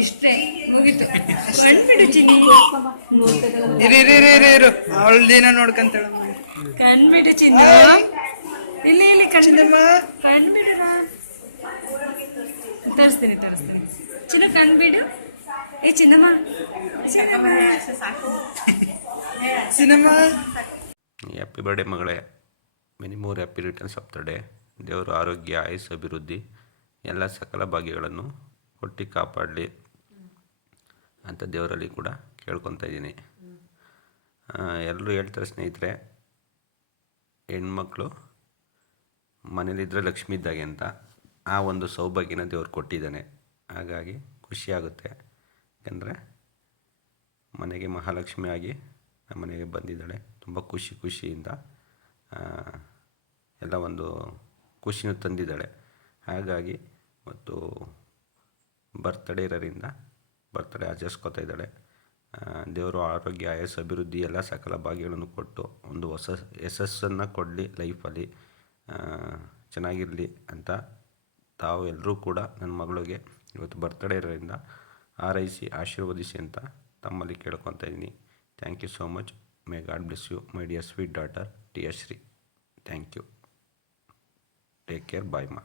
ಇಷ್ಟೇ ಮುಗಿತು. ಕಣ್ಬಿಡು ಚಿನ್ನಿ, ಇರು ಅವಳ ದಿನ ನೋಡ್ಕಂತಾಳ. ಕಣ್ಬಿಡು ಚಿನ್ನು. ಇಲ್ಲಿ ಇಲ್ಲಿ ಕಣ್ಬಿಡಮ್ಮ, ಕಣ್ಬಿಡು. ತೋರಿಸ್ತೀನಿ ಚಿನ್ನ, ಕಣ್ಬಿಡು. ಏ ಚಿನ್ನಮ್ಮ, ಸಿನಿಮ. ಹ್ಯಾಪಿ ಬರ್ಡೇ ಮಗಳೇ, many more happy returns of the day. ದೇವರು ಆರೋಗ್ಯ, ಆಯುಸ್, ಅಭಿವೃದ್ಧಿ ಎಲ್ಲ ಸಕಲ ಭಾಗ್ಯಗಳನ್ನು ಕೊಟ್ಟು ಕಾಪಾಡಲಿ ಅಂತ ದೇವರಲ್ಲಿ ಕೂಡ ಕೇಳ್ಕೊತಾ ಇದ್ದೀನಿ. ಎಲ್ಲರೂ ಹೇಳ್ತಾರೆ ಸ್ನೇಹಿತರೆ, ಹೆಣ್ಮಕ್ಳು ಮನೇಲಿದ್ದರೆ ಲಕ್ಷ್ಮಿ ಇದ್ದಾಗೆ ಅಂತ. ಆ ಒಂದು ಸೌಭಾಗ್ಯನ ದೇವ್ರು ಕೊಟ್ಟಿದ್ದಾನೆ. ಹಾಗಾಗಿ ಖುಷಿಯಾಗುತ್ತೆ. ಯಾಕಂದರೆ ಮನೆಗೆ ಮಹಾಲಕ್ಷ್ಮಿ ಆಗಿ ನಮ್ಮ ಮನೆಗೆ ಬಂದಿದ್ದಾಳೆ. ತುಂಬ ಖುಷಿಯಿಂದ ಎಲ್ಲ ಒಂದು ಖುಷಿನೂ ತಂದಿದ್ದಾಳೆ. ಹಾಗಾಗಿ ಮತ್ತು ಬರ್ತ್ಡೇ ಇರೋದ್ರಿಂದ ಬರ್ತ್ಡೇ ಆಚರಿಸ್ಕೊತಾ ಇದ್ದಾಳೆ. ದೇವರು ಆರೋಗ್ಯ, ಆಯಸ್ಸು, ಅಭಿವೃದ್ಧಿ ಎಲ್ಲ ಸಕಲ ಭಾಗ್ಯಗಳನ್ನು ಕೊಟ್ಟು ಒಂದು ಹೊಸ ಯಶಸ್ಸನ್ನು ಕೊಡಲಿ, ಲೈಫಲ್ಲಿ ಚೆನ್ನಾಗಿರಲಿ ಅಂತ ತಾವು ಎಲ್ಲರೂ ಕೂಡ ನನ್ನ ಮಗಳಿಗೆ ಇವತ್ತು ಬರ್ತ್ಡೇ ಇರೋದ್ರಿಂದ ಹಾರೈಸಿ ಆಶೀರ್ವದಿಸಿ ಅಂತ ತಮ್ಮಲ್ಲಿ ಕೇಳ್ಕೊತಾ ಇದ್ದೀನಿ. Thank you so much. May God bless you my dear sweet daughter T S. Shri. Thank you. Take care. Bye ಮಾ.